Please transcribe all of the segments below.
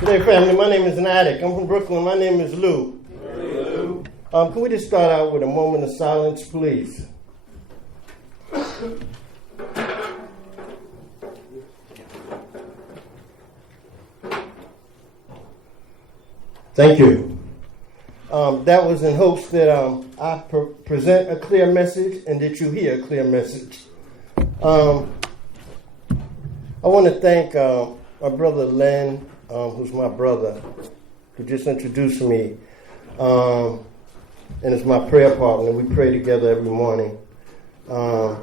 Good day, family. My name is Addict. I'm from Brooklyn. My name is Lou. Can we just start out with a moment of silence, please? Thank you. That was in hopes that I present a clear message and that you hear a clear message. I want to thank my brother Len, who's my brother, who just introduced me, and is my prayer partner. We pray together every morning. And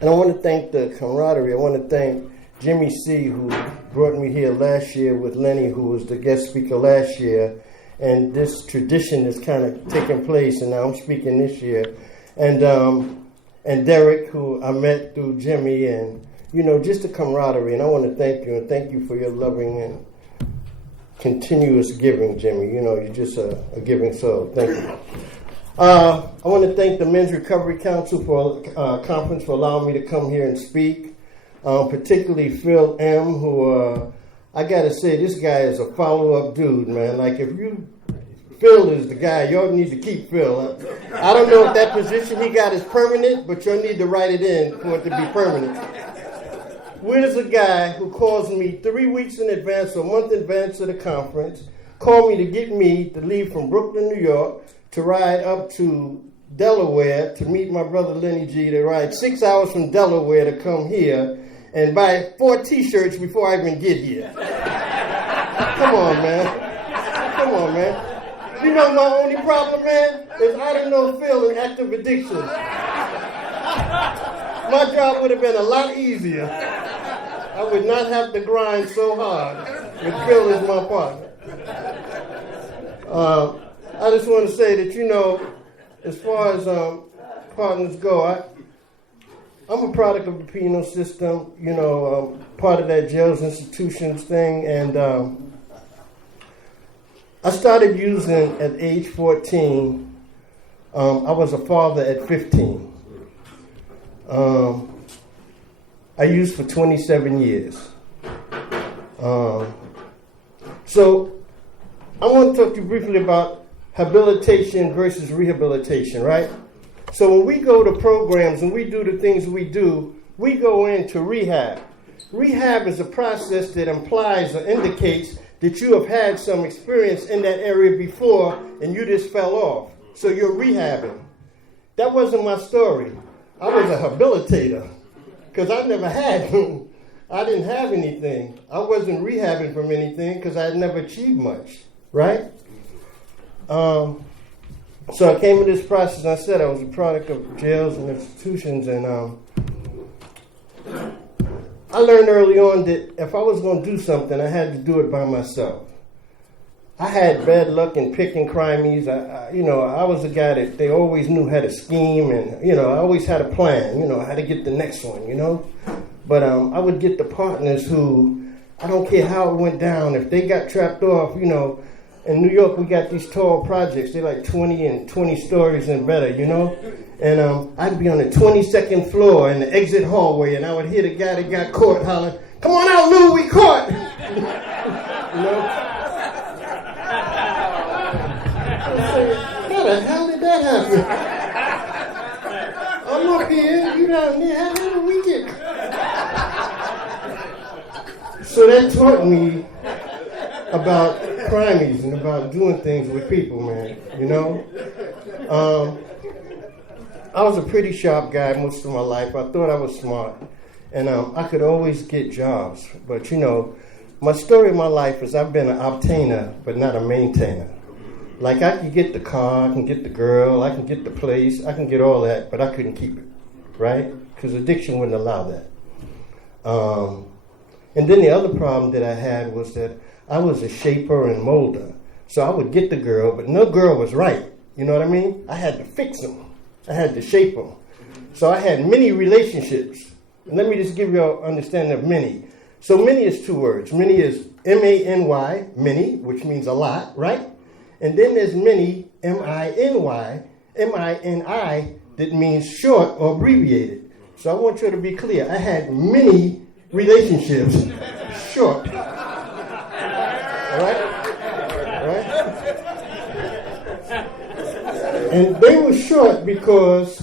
I want to thank the camaraderie. I want to thank Jimmy C., who brought me here last year with Lenny, who was the guest speaker last year. And this tradition is kind of taking place, and now I'm speaking this year. And Derek, who I met through Jimmy, and, you know, just the camaraderie. And I want to thank you, and thank you for your loving and continuous giving, Jimmy. You know, you're just a giving soul. Thank you. I want to thank the Men's Recovery Council for conference for allowing me to come here and speak. Particularly Phil M., who I gotta say, this guy is a follow-up dude, man. Like, Phil is the guy, y'all need to keep Phil. I don't know if that position he got is permanent, but you'll need to write it in for it to be permanent. Where's a guy who calls me 3 weeks in advance or a month in advance of the conference, called me to get me to leave from Brooklyn, New York, to ride up to Delaware to meet my brother Lenny G, to ride 6 hours from Delaware to come here and buy 4 T-shirts before I even get here. Come on, man. Come on, man. You know my only problem, man, is I don't know Phil in active addiction. My job would have been a lot easier. I would not have to grind so hard with Phil as my partner. I just want to say that, you know, as far as partners go, I'm a product of the penal system, you know, part of that jails institutions thing, and I started using at age 14. I was a father at 15. I used for 27 years. So I want to talk to you briefly about habilitation versus rehabilitation, right? So when we go to programs and we do the things we do, we go into rehab. Rehab is a process that implies or indicates that you have had some experience in that area before and you just fell off. So you're rehabbing. That wasn't my story. I was a habilitator because I never had I didn't have anything. I wasn't rehabbing from anything because I had never achieved much, right? So I came in this process, and I said I was a product of jails and institutions, and I learned early on that if I was going to do something, I had to do it by myself. I had bad luck in picking crimies. I was a guy that they always knew how to scheme, and, you know, I always had a plan, you know, how to get the next one, you know. But I would get the partners who, I don't care how it went down, if they got trapped off, you know. In New York, we got these tall projects. They're like 20 and 20 stories and better, you know? And I'd be on the 22nd floor in the exit hallway, and I would hear the guy that got caught hollering, "Come on out, Lou, we caught!" You know? I say, how the hell did that happen? I'm up here, you down there, how did we get? So that taught me about crimes and about doing things with people, man, you know? I was a pretty sharp guy most of my life. I thought I was smart, and I could always get jobs. But, you know, my story of my life is I've been an obtainer, but not a maintainer. Like, I can get the car, I can get the girl, I can get the place, I can get all that, but I couldn't keep it, right? Because addiction wouldn't allow that. And then the other problem that I had was that I was a shaper and molder. So I would get the girl, but no girl was right. You know what I mean? I had to fix them. I had to shape them. So I had many relationships. And let me just give you an understanding of many. So many is 2 words. Many is M-A-N-Y, many, which means a lot, right? And then there's many, M-I-N-Y, M-I-N-I, that means short or abbreviated. So I want you to be clear. I had many relationships, short. And they were short because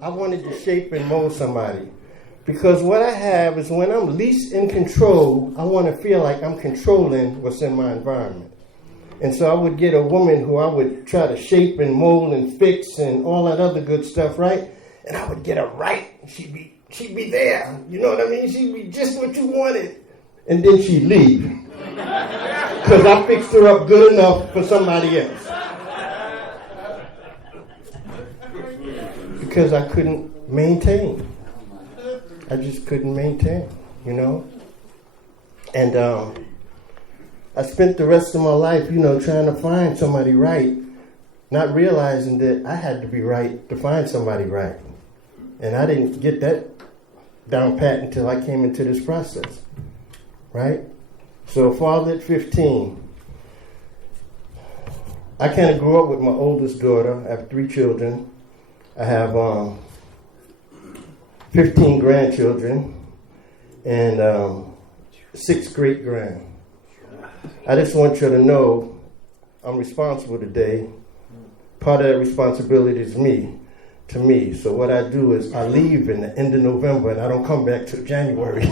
I wanted to shape and mold somebody. Because what I have is when I'm least in control, I want to feel like I'm controlling what's in my environment. And so I would get a woman who I would try to shape and mold and fix and all that other good stuff, right? And I would get her right. She'd be there. You know what I mean? She'd be just what you wanted. And then she'd leave. Because I fixed her up good enough for somebody else. Because I couldn't maintain. I just couldn't maintain, you know? And I spent the rest of my life, you know, trying to find somebody right, not realizing that I had to be right to find somebody right. And I didn't get that down pat until I came into this process, right? So father at 15. I kind of grew up with my oldest daughter. I have 3 children. I have 15 grandchildren and 6 great-grand. I just want you to know I'm responsible today. Part of that responsibility is to me. So what I do is I leave in the end of November and I don't come back till January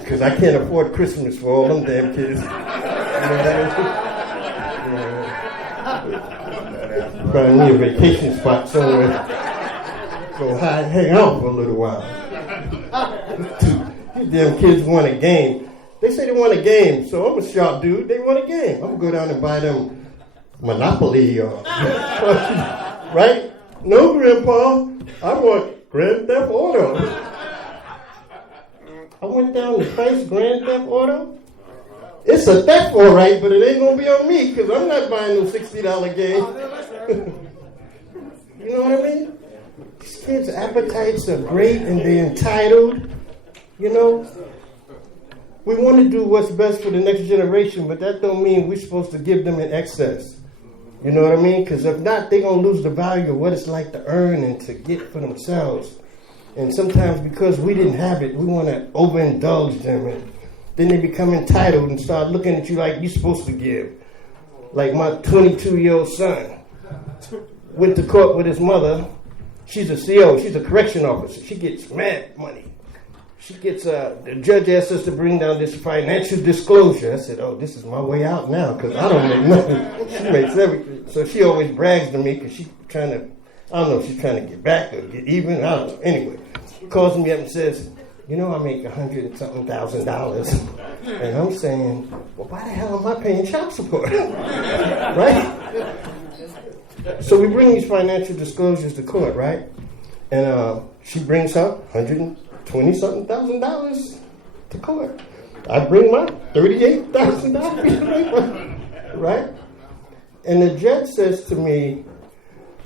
because I can't afford Christmas for all them damn kids. You know that? Find me a vacation spot somewhere. Go hang out for a little while. These damn kids want a game. They say they want a game, so I'm a sharp dude. They want a game. I'm going to go down and buy them Monopoly or... right? No, Grandpa. I want Grand Theft Auto. I went down to price Grand Theft Auto. It's a theft, all right, but it ain't going to be on me because I'm not buying no $60 game. You know what I mean? These kids' appetites are great and they're entitled, you know. We want to do what's best for the next generation, but that don't mean we're supposed to give them in excess. You know what I mean? Because if not, they're going to lose the value of what it's like to earn and to get for themselves. And sometimes because we didn't have it, we want to overindulge them. And then they become entitled and start looking at you like you're supposed to give. Like my 22-year-old son went to court with his mother. She's a CO. She's a correction officer. She gets mad money. She gets, the judge asked us to bring down this financial disclosure. I said, oh, this is my way out now because I don't make nothing. She makes everything. So she always brags to me because she's trying to, I don't know if she's trying to get back or get even. I don't know. Anyway, she calls me up and says, you know, I make $100,000. And I'm saying, well, why the hell am I paying child support? Right? So we bring these financial disclosures to court, right? And she brings up $120,000 to court. I bring my $38,000, right? And the judge says to me,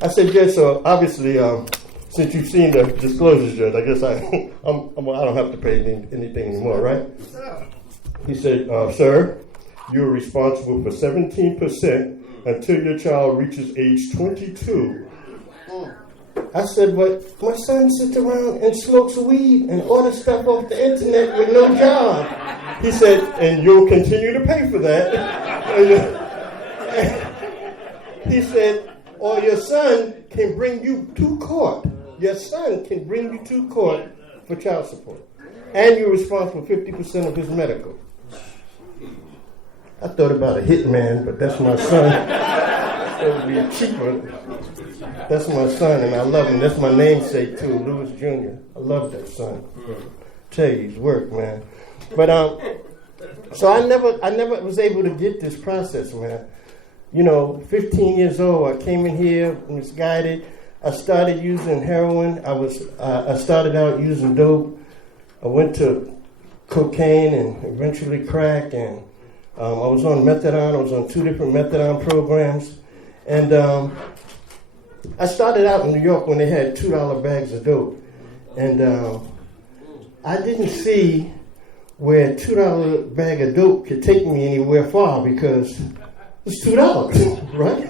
I said, Judge, so obviously, since you've seen the disclosures, Judge, I guess I don't have to pay anything anymore, right? He said, sir, you're responsible for 17% until your child reaches age 22. I said, but my son sits around and smokes weed and orders stuff off the internet with no job. He said, and you'll continue to pay for that. He said, or your son can bring you to court. Your son can bring you to court for child support. And you're responsible for 50% of his medical. I thought about a hitman, but that's my son. It would be cheaper. That's my son, and I love him. That's my namesake, too, Louis Jr. I love that son. Tell you, he's work, man. But, so I never was able to get this process, man. You know, 15 years old, I came in here, misguided. I started using heroin. I started out using dope. I went to cocaine and eventually crack, and I was on methadone. I was on 2 different methadone programs. And I started out in New York when they had $2 bags of dope. And I didn't see where a $2 bag of dope could take me anywhere far because it's $2, right?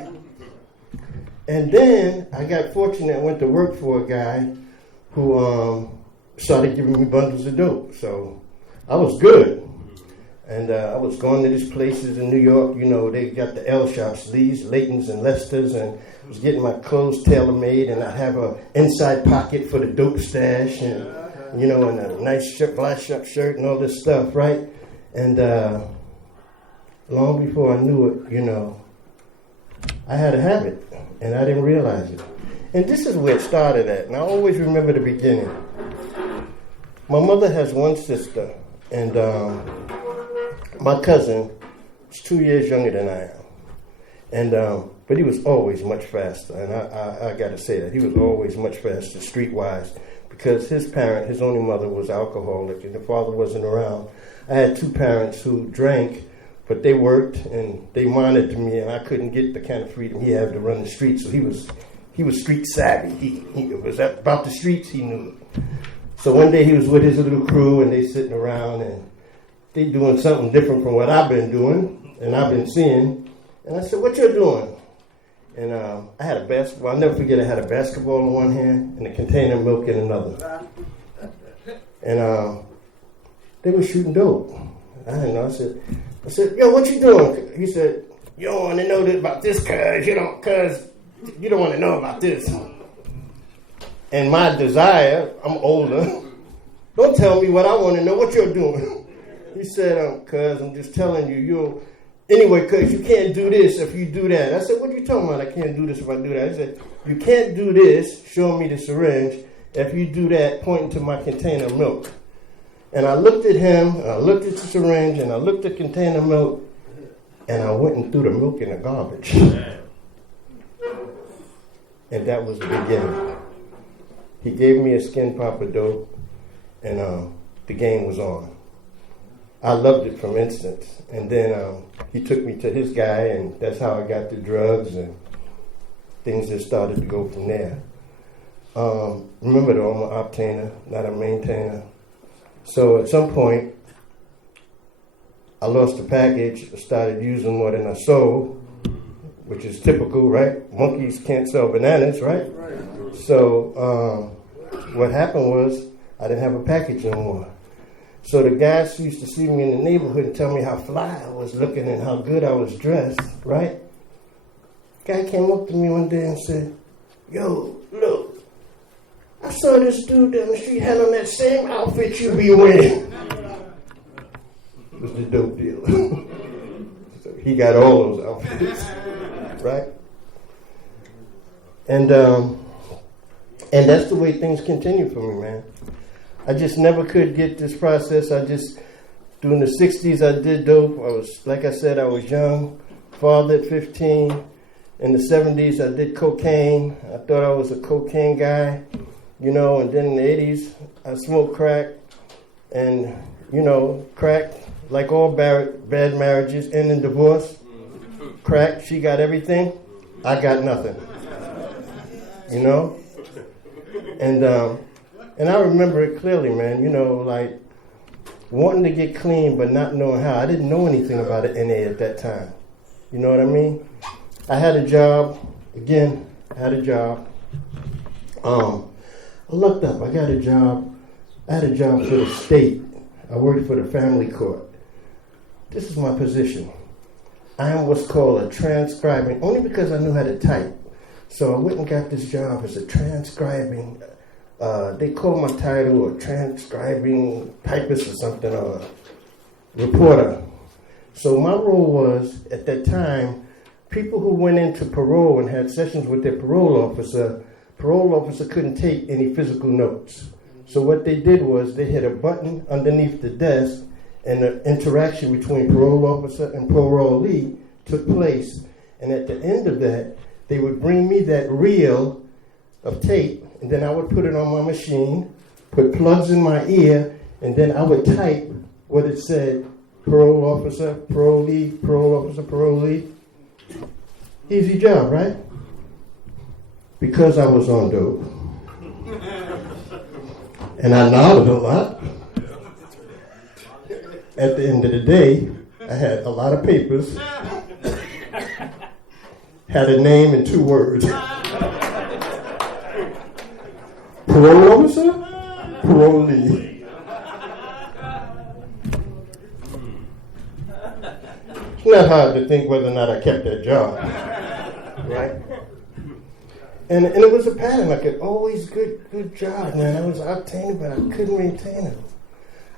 And then I got fortunate. I went to work for a guy who started giving me bundles of dope. So I was good. And And I was going to these places in New York, you know, they got the L shops, Lee's, Layton's, and Lester's, and I was getting my clothes tailor-made, and I'd have a inside pocket for the dope stash, and, you know, and a nice black shirt and all this stuff, right? And long before I knew it, you know, I had a habit, and I didn't realize it. And this is where it started at, and I always remember the beginning. My mother has one sister, and my cousin is 2 years younger than I am. And but he was always much faster, and I got to say that. He was always much faster, streetwise, because his parent, his only mother, was alcoholic, and the father wasn't around. I had two parents who drank, but they worked, and they monitored me, and I couldn't get the kind of freedom he had to run the streets, so he was street savvy. He was about the streets, he knew it. So one day he was with his little crew, and they sitting around, and they doing something different from what I've been doing, and I've been seeing. And I said, "What you doing?" And I had a basketball. I'll never forget, I had a basketball in one hand and a container of milk in another. And they were shooting dope. I didn't know. I said, "Yo, what you doing?" He said, "You don't want to know about this, cuz you don't want to know about this." And my desire, I'm older, don't tell me what I want to know, what you're doing. He said, "Cuz I'm just telling you, anyway, cuz you can't do this if you do that." I said, "What are you talking about? I can't do this if I do that." He said, "You can't do this," showing me the syringe, "if you do that," pointing to my container of milk. And I looked at him, and I looked at the syringe, and I looked at the container of milk, and I went and threw the milk in the garbage. And that was the beginning. He gave me a skin pop of dope, and the game was on. I loved it from instant. And then he took me to his guy, and that's how I got the drugs, and things just started to go from there. Remember though, I'm an obtainer, not a maintainer. So at some point, I lost the package, I started using more than I sold, which is typical, right? Monkeys can't sell bananas, right? So what happened was I didn't have a package anymore. So the guys who used to see me in the neighborhood and tell me how fly I was looking and how good I was dressed, right? Guy came up to me one day and said, "Yo, look, I saw this dude down the street had on that same outfit you be wearing." It was the dope dealer. So he got all those outfits, right? And that's the way things continue for me, man. I just never could get this process. During the 60s, I did dope. Like I said, I was young, father at 15. In the 70s, I did cocaine. I thought I was a cocaine guy, you know, and then in the 80s, I smoked crack. And, you know, crack, like all bad marriages, end in divorce. Crack, she got everything, I got nothing, you know? And I remember it clearly, man, you know, like wanting to get clean but not knowing how. I didn't know anything about an NA at that time. You know what I mean? I had a job. I looked up. I had a job for the state. I worked for the family court. This is my position. I am what's called a transcribing, only because I knew how to type. So I went and got this job as a transcribing. They call my title a transcribing typist or something, or reporter. So my role was, at that time, people who went into parole and had sessions with their parole officer couldn't take any physical notes. So what they did was they hit a button underneath the desk, and the interaction between parole officer and parolee took place. And at the end of that, they would bring me that reel of tape, and then I would put it on my machine, put plugs in my ear, and then I would type what it said: parole officer, parolee, parole officer, parolee. Easy job, right? Because I was on dope. And I nodded a lot. At the end of the day, I had a lot of papers, had a name and 2 words. Parole officer, parolee. It's not hard to think whether or not I kept that job, right? And it was a pattern. I could always good job, man. I was obtaining, but I couldn't maintain it.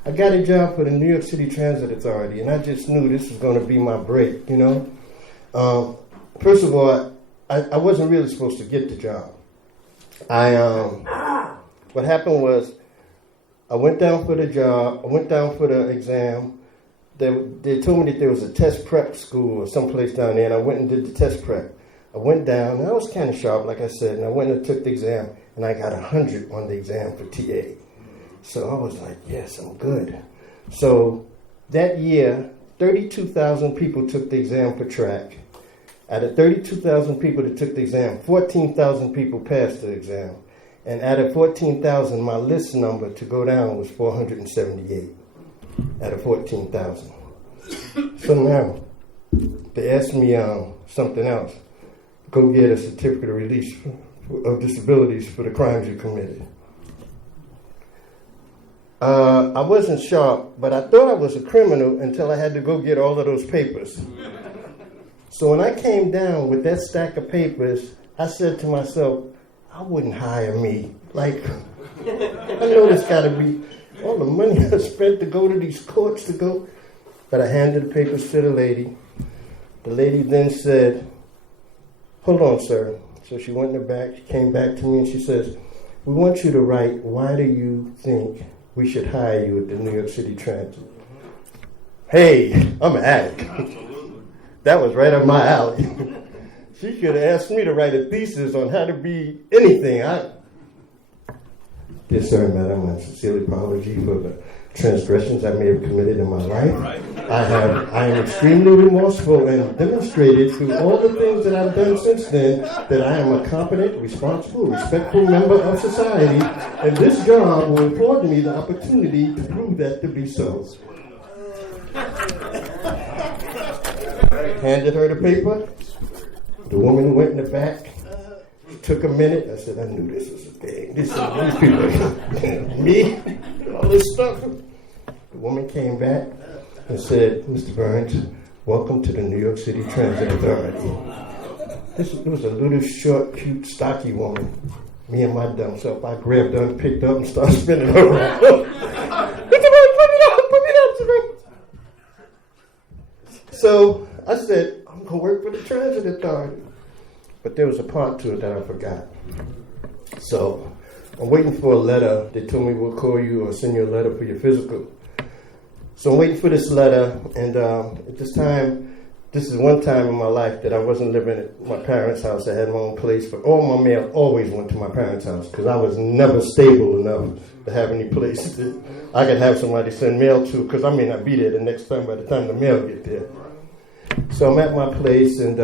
I got a job for the New York City Transit Authority, and I just knew this was going to be my break, you know. First of all, I wasn't really supposed to get the job. What happened was, I went down for the job. I went down for the exam. They told me that there was a test prep school or someplace down there, and I went and did the test prep. I went down, and I was kind of sharp, like I said, and I went and took the exam, and I got 100 on the exam for TA. So I was like, yes, I'm good. So that year, 32,000 people took the exam for track. Out of 32,000 people that took the exam, 14,000 people passed the exam. And out of 14,000, my list number to go down was 478 out of 14,000. So now, they asked me something else. Go get a certificate of release of disabilities for the crimes you committed. I wasn't sharp, but I thought I was a criminal until I had to go get all of those papers. So when I came down with that stack of papers, I said to myself, I wouldn't hire me. Like, I know there's got to be all the money I spent to go to these courts to go. But I handed the papers to the lady. The lady then said, hold on, sir. So she went in the back, she came back to me and she says, we want you to write, why do you think we should hire you at the New York City Transit? Hey, I'm an addict. That was right up my alley. She could have asked me to write a thesis on how to be anything. Dear sir and madam, I sincerely apologize for the transgressions I may have committed in my life. I am extremely remorseful and demonstrated through all the things that I've done since then that I am a competent, responsible, respectful member of society, and this job will afford me the opportunity to prove that to be so. Handed her the paper. The woman went in the back. It took a minute. I said, I knew this was a thing. These people, me, all this stuff. The woman came back and said, Mr. Burns, welcome to the New York City Transit Authority. This was a little short, cute, stocky woman. Me and my dumb self, I grabbed her and picked up and started spinning her around. Put me down. So I said, I'm going to work for the Transit Authority. But there was a part to it that I forgot. So I'm waiting for a letter. They told me we'll call you or send you a letter for your physical. So I'm waiting for this letter. And at this time, this is one time in my life that I wasn't living at my parents' house. I had my own place. But all my mail always went to my parents' house because I was never stable enough to have any place that I could have somebody send mail to because I may not be there the next time by the time the mail get there. So I'm at my place and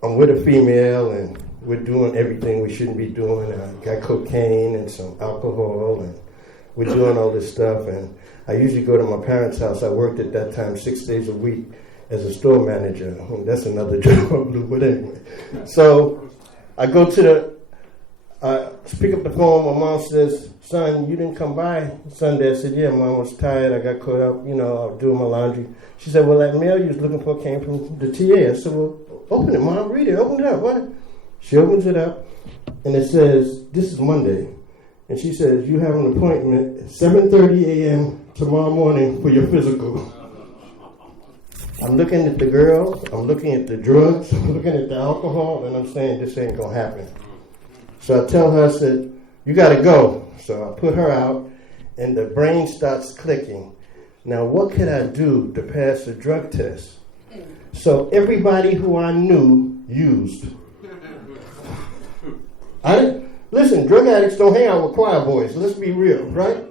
I'm with a female and we're doing everything we shouldn't be doing. I got cocaine and some alcohol and we're doing all this stuff. And I usually go to my parents' house. I worked at that time 6 days a week as a store manager. I mean, that's another job, but anyway. So I go to pick up the phone. My mom says, son, you didn't come by Sunday. I said, yeah, Mom was tired. I got caught up, I was doing my laundry. She said, well, that mail you was looking for came from the TA. I said, well, open it, Mom, read it, open it up. What? She opens it up, and it says, this is Monday. And she says, you have an appointment at 7:30 a.m. tomorrow morning for your physical. I'm looking at the girls, I'm looking at the drugs, I'm looking at the alcohol, and I'm saying, this ain't going to happen. So I tell her, I said, you got to go. So I put her out, and the brain starts clicking. Now, what could I do to pass a drug test? So everybody who I knew used. Listen, drug addicts don't hang out with choir boys. Let's be real, right?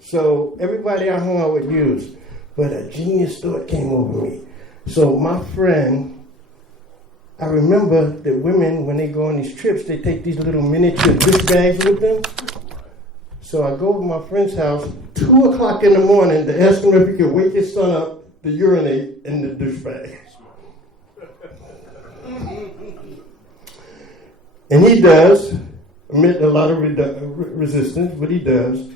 So everybody I hung out with used. But a genius thought came over me. So my friend, I remember that women, when they go on these trips, they take these little miniature dish bags with them. So I go to my friend's house, 2 o'clock in the morning, to ask him if he could wake his son up to urinate in the dish bag. And he does, amid a lot of resistance, but he does.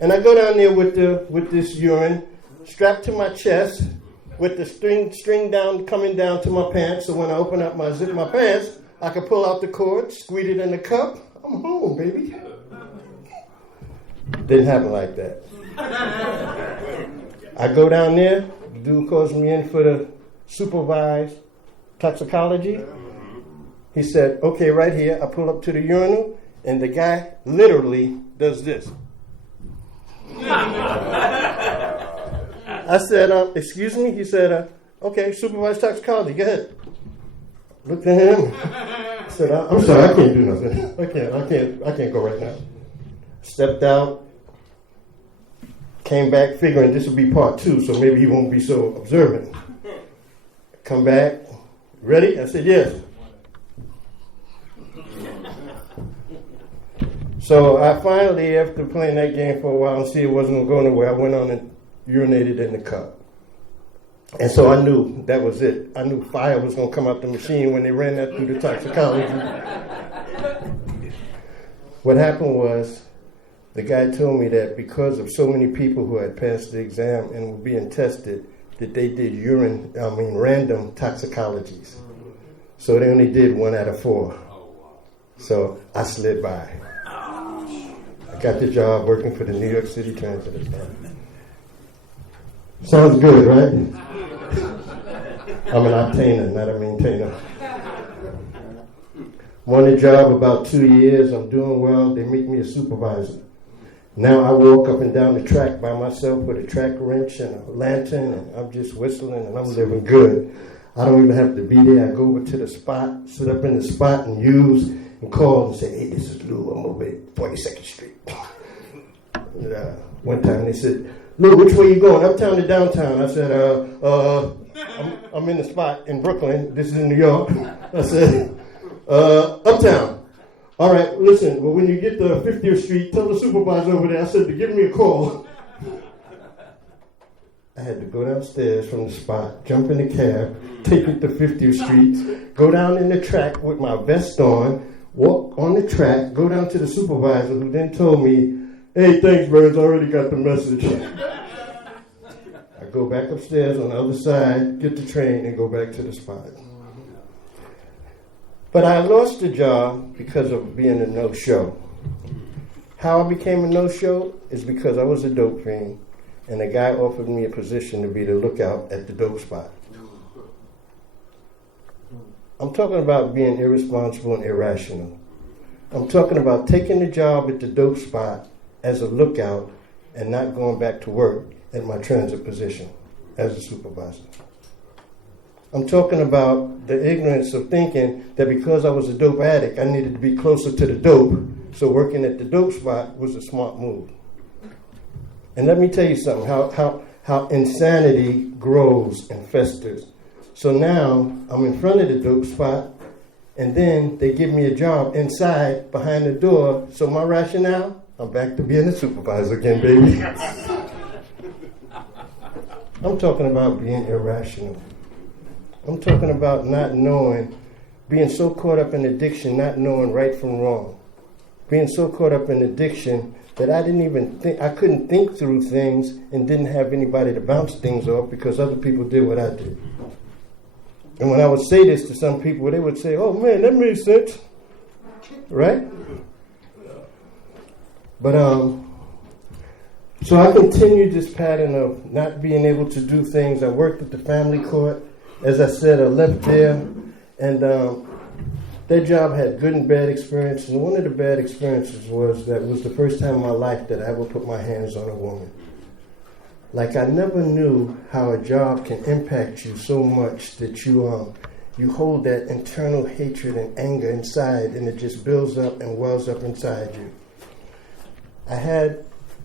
And I go down there with this urine strapped to my chest, with the string down, coming down to my pants. So when I open up my zip, my pants, I could pull out the cord, squeeze it in the cup. I'm home, baby. Didn't happen like that. I go down there. The dude calls me in for the supervised toxicology. He said, okay, right here. I pull up to the urinal, and the guy literally does this. I said, excuse me? He said, okay, supervised toxicology, go ahead. Looked at him. I said, I'm sorry, I can't do nothing. I can't go right now. Stepped out. Came back figuring this would be part 2, so maybe he won't be so observant. Come back. Ready? I said, yes. So I finally, after playing that game for a while and see it wasn't going nowhere, I went on and urinated in the cup. And so I knew that was it. I knew fire was going to come out the machine when they ran that through the toxicology. What happened was, the guy told me that because of so many people who had passed the exam and were being tested, that they did random toxicologies. So they only did 1 out of 4. So I slid by. I got the job working for the New York City Transit Authority. Sounds good, right? I'm an obtainer, not a maintainer. I'm on the job about 2 years. I'm doing well. They make me a supervisor. Now I walk up and down the track by myself with a track wrench and a lantern, and I'm just whistling, and I'm living good. I don't even have to be there. I go over to the spot, sit up in the spot, and use and call and say, hey, this is Lou. I'm over at 42nd Street. One time they said, Lou, which way you going, uptown to downtown? I said, I'm in the spot in Brooklyn. This is in New York. I said, uptown. All right, listen, well, when you get to 50th Street, tell the supervisor over there, I said, to give me a call. I had to go downstairs from the spot, jump in the cab, take it to 50th Street, go down in the track with my vest on, walk on the track, go down to the supervisor, who then told me, hey, thanks, Burns, I already got the message. I go back upstairs on the other side, get the train, and go back to the spot. But I lost the job because of being a no-show. How I became a no-show is because I was a dope fiend, and a guy offered me a position to be the lookout at the dope spot. I'm talking about being irresponsible and irrational. I'm talking about taking the job at the dope spot as a lookout and not going back to work at my transit position as a supervisor. I'm talking about the ignorance of thinking that because I was a dope addict, I needed to be closer to the dope, so working at the dope spot was a smart move. And let me tell you something, how insanity grows and festers. So now I'm in front of the dope spot, and then they give me a job inside behind the door. So my rationale, I'm back to being a supervisor again, baby. I'm talking about being irrational. I'm talking about not knowing, being so caught up in addiction, not knowing right from wrong. Being so caught up in addiction that I couldn't think through things and didn't have anybody to bounce things off because other people did what I did. And when I would say this to some people, they would say, oh man, that makes sense. Right? But, so I continued this pattern of not being able to do things. I worked at the family court. As I said, I left there, and that job had good and bad experiences. And one of the bad experiences was that it was the first time in my life that I ever put my hands on a woman. Like, I never knew how a job can impact you so much that you hold that internal hatred and anger inside, and it just builds up and wells up inside you.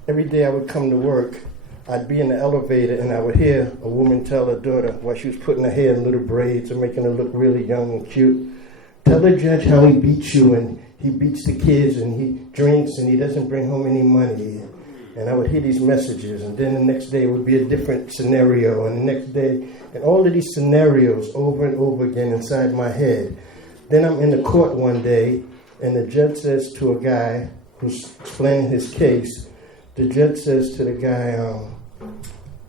Every day I would come to work, I'd be in the elevator and I would hear a woman tell her daughter while she was putting her hair in little braids and making her look really young and cute, tell the judge how he beats you and he beats the kids and he drinks and he doesn't bring home any money. And I would hear these messages, and then the next day it would be a different scenario, and the next day, and all of these scenarios over and over again inside my head. Then I'm in the court one day, and the judge says to a guy who's explaining his case, the judge says to the guy,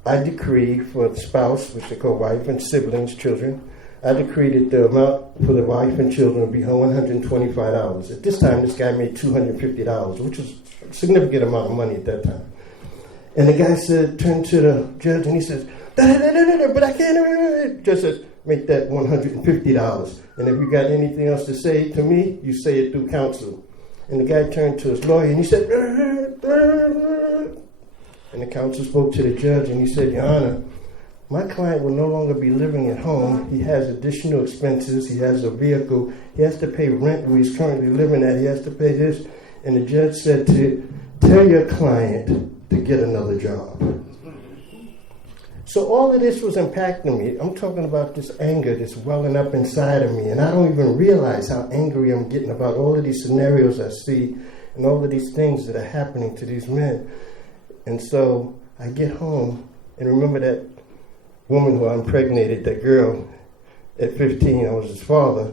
I decree for the spouse, which they call wife, and siblings, children, I decree that the amount for the wife and children will be $125. At this time, this guy made $250, which was a significant amount of money at that time. And the guy turned to the judge and he says, but I can't. Judge says, make that $150. And if you got anything else to say to me, you say it through counsel. And the guy turned to his lawyer and he said, and the counsel spoke to the judge and he said, Your Honor, my client will no longer be living at home. He has additional expenses. He has a vehicle. He has to pay rent where he's currently living at. He has to pay this. And the judge said to tell your client to get another job. So all of this was impacting me. I'm talking about this anger that's welling up inside of me. And I don't even realize how angry I'm getting about all of these scenarios I see and all of these things that are happening to these men. And so I get home and remember that woman who I impregnated, that girl at 15, I was his father.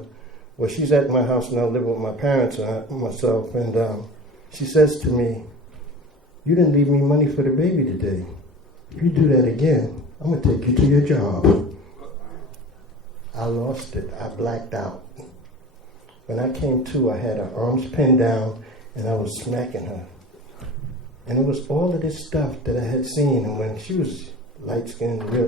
Well, she's at my house now living with my parents and myself. And she says to me, you didn't leave me money for the baby today. If you do that again, I'm going to take you to your job. I lost it. I blacked out. When I came to, I had her arms pinned down and I was smacking her. And it was all of this stuff that I had seen. And when she was light-skinned, real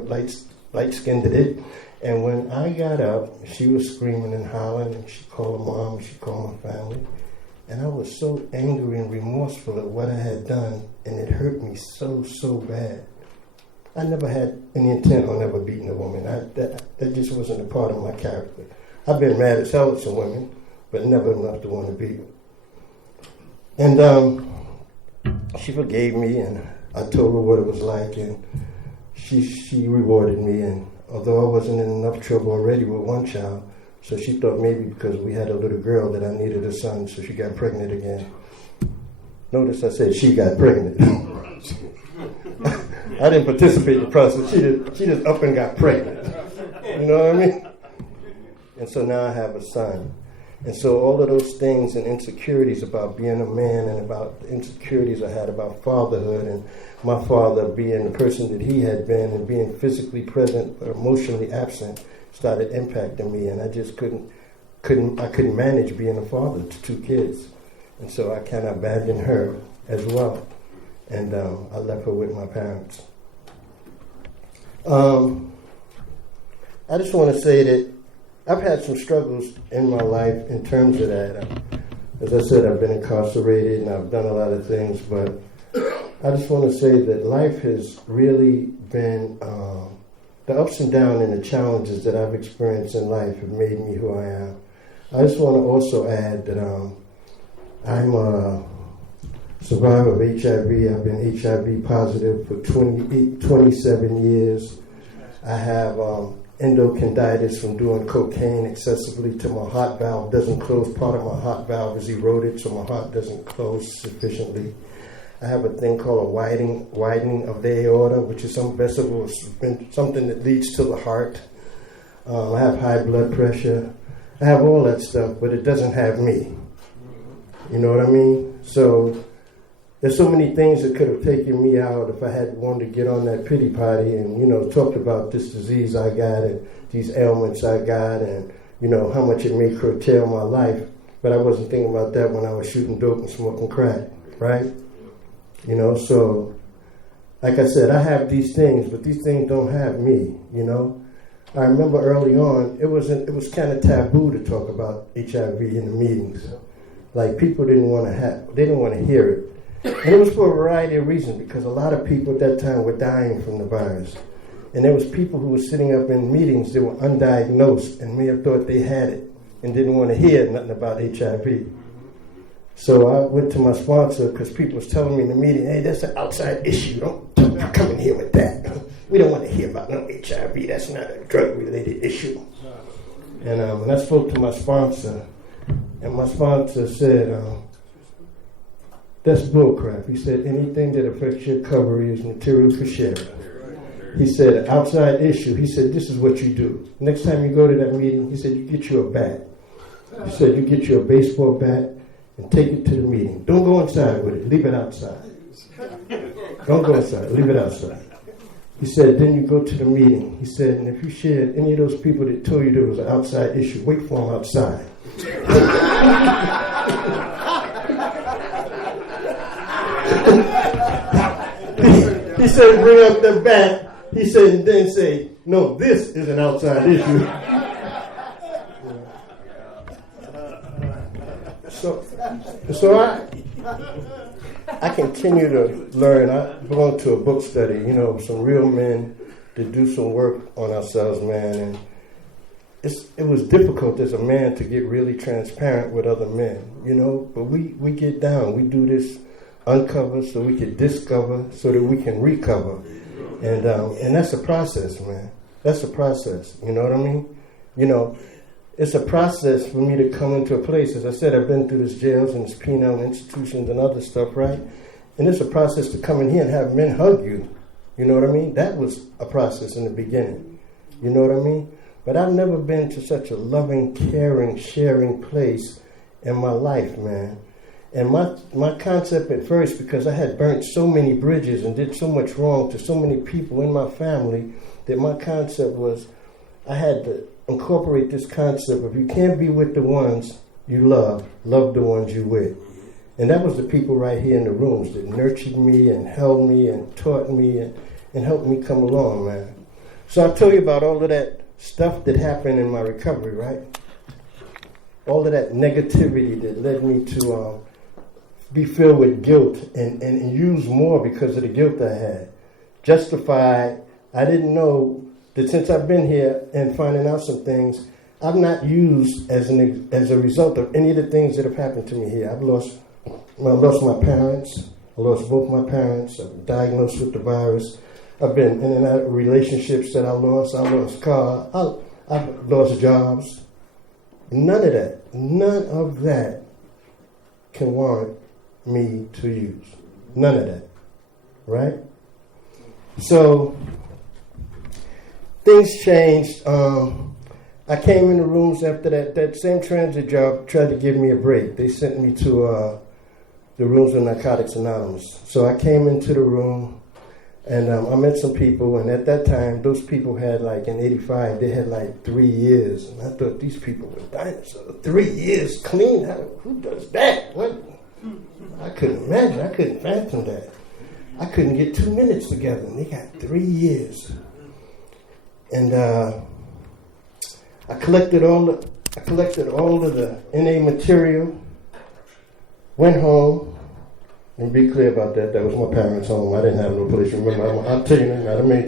light-skinned it. And when I got up, she was screaming and hollering. And she called her mom. She called my family. And I was so angry and remorseful at what I had done. And it hurt me so, so bad. I never had any intent on ever beating a woman. That just wasn't a part of my character. I've been mad as hell at some women, but never enough to want to beat them. And she forgave me, and I told her what it was like, and she rewarded me. And although I wasn't in enough trouble already with one child, so she thought maybe because we had a little girl that I needed a son, so she got pregnant again. Notice I said she got pregnant. I didn't participate in the process. She just up and got pregnant. You know what I mean? And so now I have a son. And so all of those things and insecurities about being a man and about the insecurities I had about fatherhood and my father being the person that he had been and being physically present but emotionally absent started impacting me. And I just couldn't manage being a father to two kids. And so I kind of abandoned her as well. And I left her with my parents. I just want to say that I've had some struggles in my life in terms of that. As I said, I've been incarcerated and I've done a lot of things, but I just want to say that life has really been, the ups and downs and the challenges that I've experienced in life have made me who I am. I just want to also add that I'm a survivor of HIV. I've been HIV positive for 27 years. I have endocarditis from doing cocaine excessively to my heart valve doesn't close. Part of my heart valve is eroded, so my heart doesn't close sufficiently. I have a thing called a widening of the aorta, which is some vessel, something that leads to the heart. I have high blood pressure. I have all that stuff, but it doesn't have me. You know what I mean? So there's so many things that could have taken me out if I had wanted to get on that pity party and, talked about this disease I got and these ailments I got and, how much it may curtail my life. But I wasn't thinking about that when I was shooting dope and smoking crack, right? So like I said, I have these things, but these things don't have me, I remember early on, it was kind of taboo to talk about HIV in the meetings. Like people didn't want to hear it. And it was for a variety of reasons, because a lot of people at that time were dying from the virus. And there was people who were sitting up in meetings that were undiagnosed and may have thought they had it and didn't want to hear nothing about HIV. So I went to my sponsor because people was telling me in the meeting, hey, that's an outside issue. Don't come in here with that. We don't want to hear about no HIV. That's not a drug-related issue. And I spoke to my sponsor, and my sponsor said, that's bullcrap. He said, anything that affects your recovery is material for sharing. He said, outside issue. He said, this is what you do. Next time you go to that meeting, he said, you get you a bat. He said, you get you a baseball bat and take it to the meeting. Don't go inside with it. Leave it outside. Don't go inside. Leave it outside. He said, then you go to the meeting. He said, and if you shared any of those people that told you there was an outside issue, wait for them outside. He said, bring up the back. He said, and then say, no, this is an outside issue. So I continue to learn. I belong to a book study, some real men to do some work on ourselves, man. And it was difficult as a man to get really transparent with other men, but we get down. We do this uncover so we can discover so that we can recover. And that's a process, man. That's a process. You know what I mean? It's a process for me to come into a place. As I said, I've been through these jails and these penal institutions and other stuff, right? And it's a process to come in here and have men hug you. You know what I mean? That was a process in the beginning. You know what I mean? But I've never been to such a loving, caring, sharing place in my life, man. And my concept at first, because I had burnt so many bridges and did so much wrong to so many people in my family, that my concept was I had to incorporate this concept of you can't be with the ones you love the ones you with. And that was the people right here in the rooms that nurtured me and held me and taught me and helped me come along, man. So I told you about all of that stuff that happened in my recovery, right? All of that negativity that led me to be filled with guilt and use more because of the guilt I had. Justified, I didn't know that since I've been here and finding out some things, I've not used as a result of any of the things that have happened to me here. I lost my parents. I lost both my parents. I'm diagnosed with the virus. I've been in and out of relationships that I lost. I lost cars. I've lost jobs. None of that can warrant me to use. None of that. Right? So things changed. I came in the rooms after that same transit job tried to give me a break. They sent me to the rooms of Narcotics Anonymous. So I came into the room and I met some people, and at that time those people had in 85 they had 3 years, and I thought these people were dinosaurs. 3 years clean? Who does that? What? I couldn't imagine. I couldn't fathom that. I couldn't get 2 minutes together, and they got 3 years. And I collected all of the NA material, went home, and be clear about that. That was my parents' home. I didn't have no place. Remember, I'll tell you that. I mean,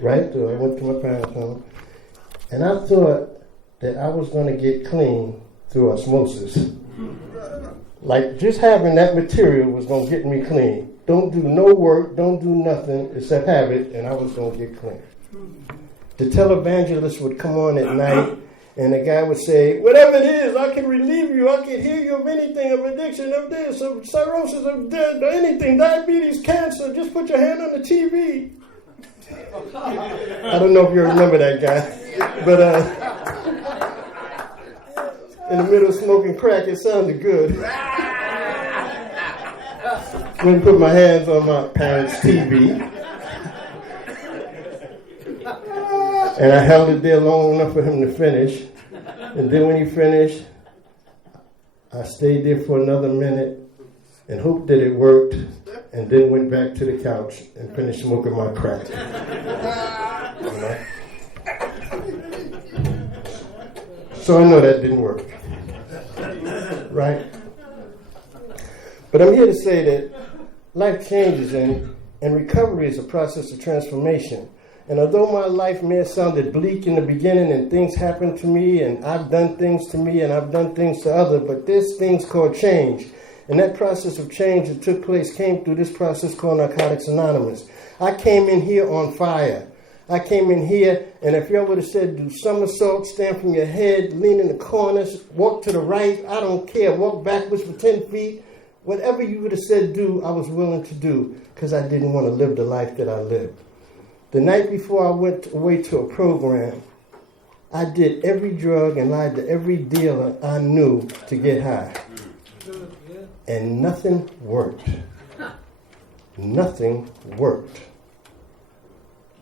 right? So I went to my parents' home, and I thought that I was going to get clean through osmosis. Just having that material was going to get me clean. Don't do no work, don't do nothing except have it, and I was going to get clean. The televangelist would come on at night, and the guy would say, whatever it is, I can relieve you. I can heal you of anything, of addiction, of this, of cirrhosis, of death, anything, diabetes, cancer. Just put your hand on the TV. I don't know if you remember that guy, but in the middle of smoking crack, it sounded good. When I put my hands on my parents' TV, and I held it there long enough for him to finish. And then when he finished, I stayed there for another minute and hoped that it worked, and then went back to the couch and finished smoking my crack. So I know that didn't work. Right? But I'm here to say that life changes, and recovery is a process of transformation. And although my life may have sounded bleak in the beginning and things happened to me and I've done things to me and I've done things to others, but there's things called change. And that process of change that took place came through this process called Narcotics Anonymous. I came in here on fire. I came in here, and if y'all would have said do somersaults, stand from your head, lean in the corners, walk to the right, I don't care, walk backwards for 10 feet, whatever you would have said do, I was willing to do because I didn't want to live the life that I lived. The night before I went away to a program, I did every drug and lied to every dealer I knew to get high. And nothing worked. Nothing worked.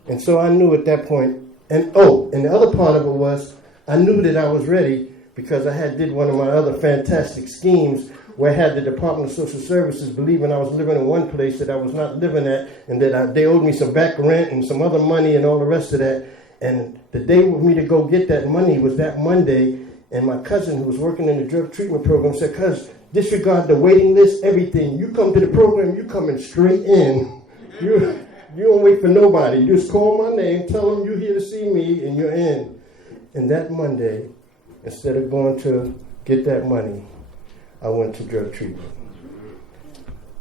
And so I knew at that point, and the other part of it was, I knew that I was ready because I had did one of my other fantastic schemes where I had the Department of Social Services believing I was living in one place that I was not living at, and that they owed me some back rent and some other money and all the rest of that. And the day with me to go get that money was that Monday, and my cousin who was working in the drug treatment program said, "Cuz, disregard the waiting list, everything. You come to the program, you coming straight in. You don't wait for nobody. You just call my name, tell them you're here to see me, and you're in." And that Monday, instead of going to get that money, I went to drug treatment.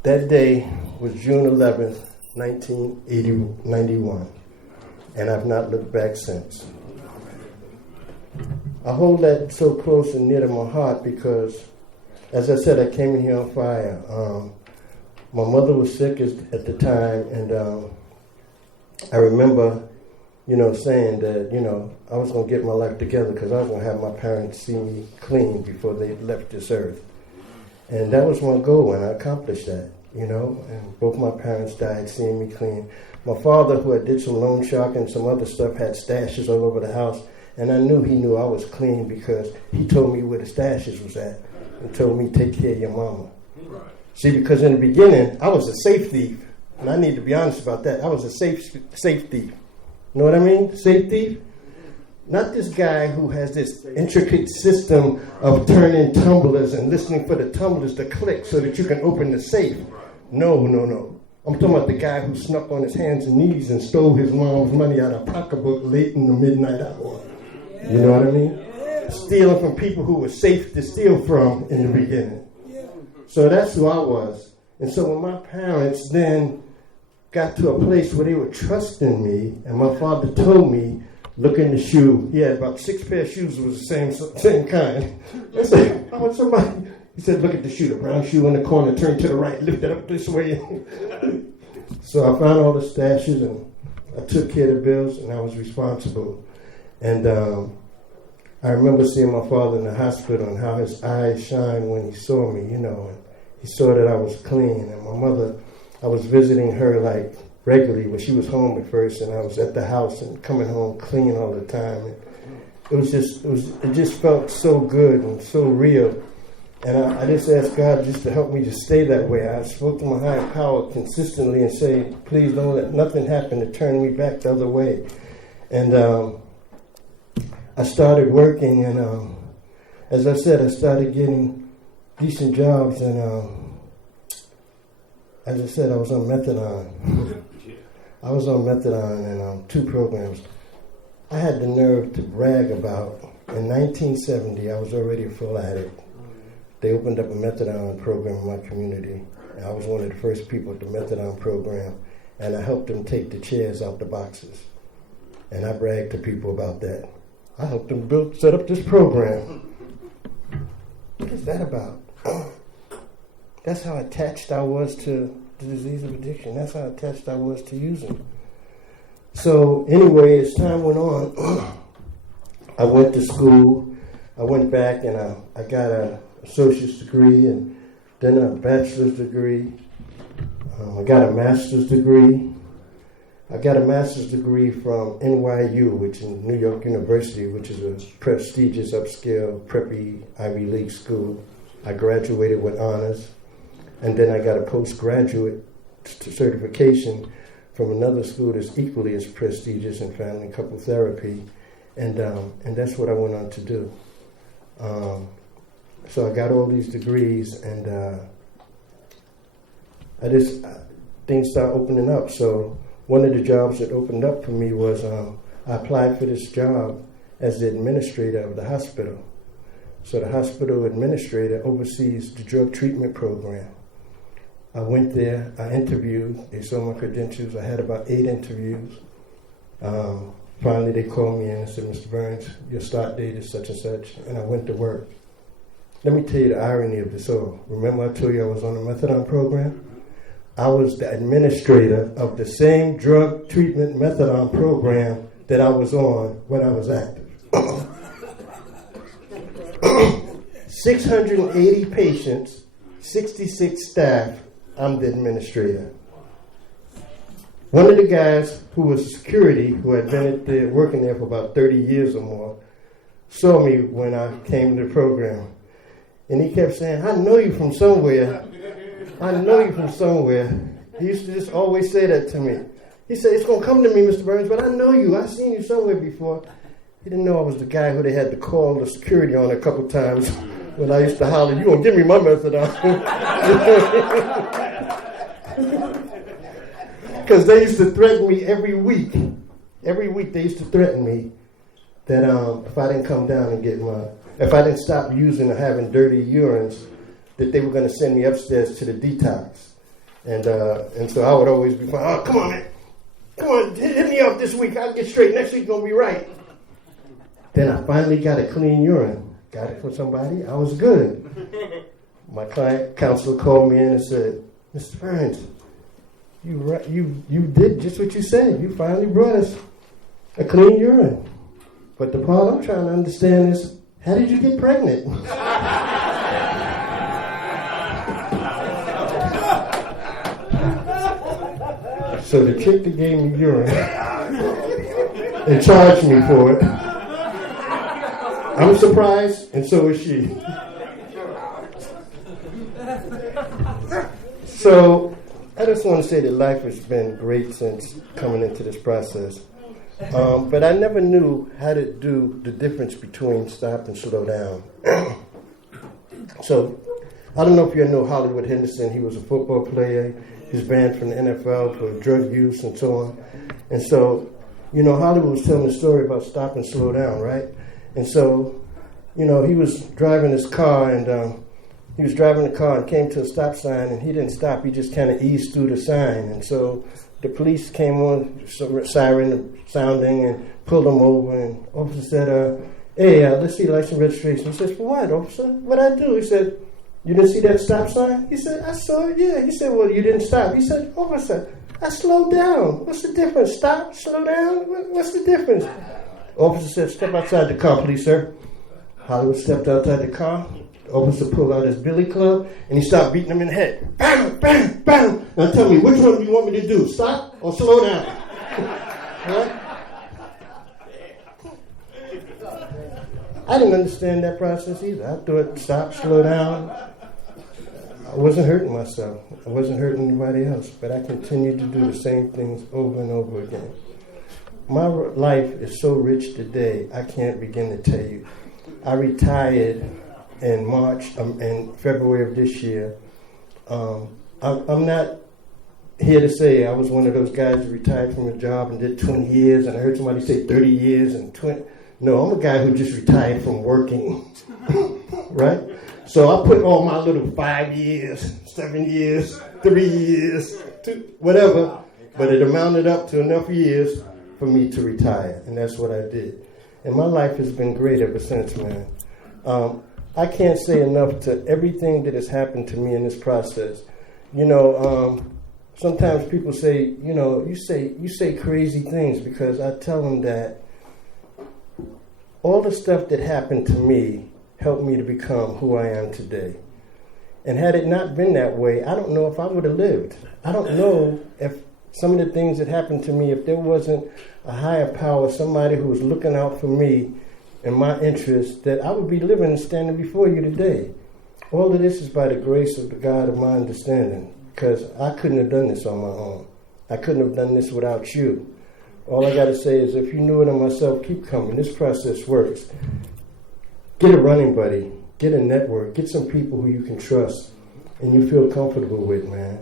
That day was June 11th, 1991, and I've not looked back since. I hold that so close and near to my heart because, as I said, I came in here on fire. My mother was sick at the time, and I remember, saying that, I was going to get my life together because I was going to have my parents see me clean before they left this earth. And that was my goal, and I accomplished that, and both my parents died seeing me clean. My father, who had did some loan shark and some other stuff, had stashes all over the house, and I knew he knew I was clean because he told me where the stashes was at and told me, "Take care of your mama." Right. See, because in the beginning, I was a safe thief, and I need to be honest about that. I was a safe thief. You know what I mean? Safe thief? Not this guy who has this intricate system of turning tumblers and listening for the tumblers to click so that you can open the safe. No. I'm talking about the guy who snuck on his hands and knees and stole his mom's money out of a pocketbook late in the midnight hour. You know what I mean? Stealing from people who were safe to steal from in the beginning. So that's who I was. And so when my parents then got to a place where they were trusting me, and my father told me, "Look in the shoe." He had about 6 pairs of shoes that was the same kind. I said, "I want somebody." He said, "Look at the shoe, the brown shoe in the corner, turn to the right, lift it up this way." So I found all the stashes, and I took care of the bills, and I was responsible. And I remember seeing my father in the hospital and how his eyes shined when he saw me, and he saw that I was clean. And my mother, I was visiting her like regularly when she was home at first, and I was at the house and coming home clean all the time. And it just felt so good and so real. And I just asked God just to help me to stay that way. I spoke to my higher power consistently and say, "Please don't let nothing happen to turn me back the other way." And I started working, and as I said, I started getting decent jobs, and as I said, I was on methadone. I was on methadone and 2 programs. I had the nerve to brag about, in 1970, I was already a full addict. They opened up a methadone program in my community. And I was one of the first people at the methadone program, and I helped them take the chairs out the boxes. And I bragged to people about that. I helped them set up this program. What is that about? That's how attached I was to the disease of addiction. That's how attached I was to using. So anyway, as time went on, I went to school. I went back and I got an associate's degree and then a bachelor's degree. I got a master's degree. I got a master's degree from NYU, which is New York University, which is a prestigious upscale preppy Ivy League school. I graduated with honors. And then I got a postgraduate certification from another school that's equally as prestigious in family and couple therapy. And that's what I went on to do. So I got all these degrees, and things started opening up. So one of the jobs that opened up for me was I applied for this job as the administrator of the hospital. So the hospital administrator oversees the drug treatment program. I went there, I interviewed, they saw my credentials, I had about 8 interviews. Finally they called me in and said, "Mr. Burns, your start date is such and such," and I went to work. Let me tell you the irony of this all. Remember I told you I was on the methadone program? I was the administrator of the same drug treatment methadone program that I was on when I was active. 680 patients, 66 staff, I'm the administrator. One of the guys who was security, who had been working there for about 30 years or more, saw me when I came to the program. And he kept saying, I know you from somewhere. I know you from somewhere. He used to just always say that to me. He said, it's going to come to me, Mr. Burns, but I know you. I've seen you somewhere before. He didn't know I was the guy who they had to call the security on a couple times when I used to holler, you going to give me my methadone. Because they used to threaten me every week. Every week they used to threaten me that if I didn't come down and get if I didn't stop using or having dirty urines, that they were going to send me upstairs to the detox. And so I would always be, oh, come on, man. Come on, hit me up this week. I'll get straight. Next week's going to be right. Then I finally got a clean urine. Got it from somebody. I was good. My client counselor called me in and said, Mr. Burns, you did just what you said. You finally brought us a clean urine. But the part I'm trying to understand is, how did you get pregnant? So the chick that gave me urine and charged me for it, I'm surprised, and so is she. So I just want to say that life has been great since coming into this process. But I never knew how to do the difference between stop and slow down. So I don't know if you know Hollywood Henderson. He was a football player. He's banned from the NFL for drug use and so on. And so, Hollywood was telling a story about stop and slow down, right? And so, he was driving his car and came to a stop sign and he didn't stop. He just kind of eased through the sign. And so the police came on, siren sounding, and pulled him over. And the officer said, hey, let's see license registration. He says, for what, officer? What'd I do? He said, you didn't see that stop sign? He said, I saw it, yeah. He said, well, you didn't stop. He said, officer, I slowed down. What's the difference? Stop, slow down? What's the difference? Officer said, step outside the car, please, sir. Hollywood stepped outside the car. Officer pulled out his billy club, and he started beating him in the head. Bam, bam, bam. Now tell me, which one do you want me to do? Stop or slow down? Right? I didn't understand that process either. I thought stop, slow down. I wasn't hurting myself. I wasn't hurting anybody else. But I continued to do the same things over and over again. My life is so rich today, I can't begin to tell you. I retired in February of this year. I'm not here to say I was one of those guys who retired from a job and did 20 years, and I heard somebody say 30 years and 20. No, I'm a guy who just retired from working, right? So I put all my little 5 years, 7 years, 3 years, whatever, but it amounted up to enough years for me to retire, and that's what I did. And my life has been great ever since, man. I can't say enough to everything that has happened to me in this process. Sometimes people say, you say crazy things, because I tell them that all the stuff that happened to me helped me to become who I am today. And had it not been that way, I don't know if I would have lived. I don't know if some of the things that happened to me, if there wasn't a higher power, somebody who was looking out for me and my interests, that I would be living and standing before you today. All of this is by the grace of the God of my understanding, because I couldn't have done this on my own. I couldn't have done this without you. All I got to say is, if you knew it in myself, keep coming. This process works. Get a running buddy. Get a network. Get some people who you can trust and you feel comfortable with, man.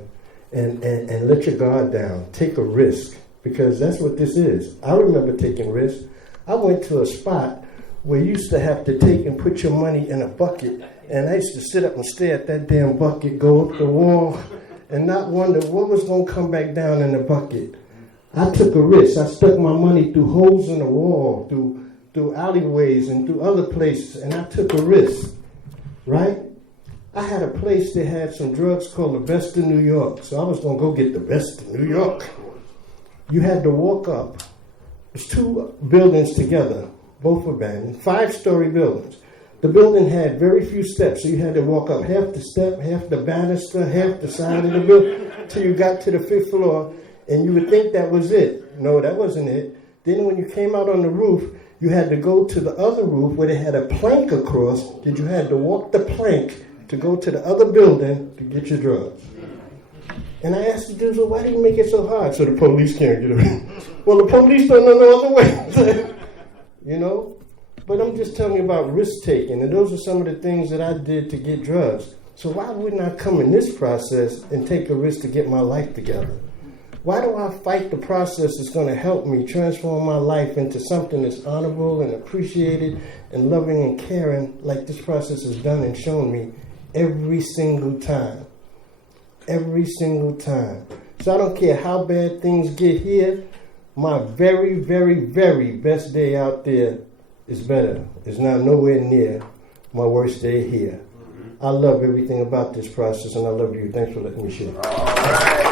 And let your guard down. Take a risk, because that's what this is. I remember taking risks. I went to a spot where you used to have to take and put your money in a bucket, and I used to sit up and stare at that damn bucket go up the wall and not wonder what was going to come back down in the bucket. I took a risk. I stuck my money through holes in the wall, through alleyways and through other places, and I took a risk, right? I had a place that had some drugs called the Best of New York, so I was going to go get the Best of New York. You had to walk up. There's two buildings together, both abandoned, 5-story buildings. The building had very few steps, so you had to walk up half the step, half the banister, half the side of the building, till you got to the 5th floor. And you would think that was it. No, that wasn't it. Then when you came out on the roof, you had to go to the other roof where they had a plank across, that you had to walk the plank to go to the other building to get your drugs. And I asked the dudes, well, why do you make it so hard? So the police can't get in. Well, the police don't know no other way. You know? But I'm just telling you about risk taking. And those are some of the things that I did to get drugs. So why wouldn't I come in this process and take a risk to get my life together? Why do I fight the process that's going to help me transform my life into something that's honorable and appreciated and loving and caring, like this process has done and shown me every single time? Every single time. So I don't care how bad things get here, my very, very, very best day out there is better. It's not nowhere near my worst day here. I love everything about this process, and I love you. Thanks for letting me share.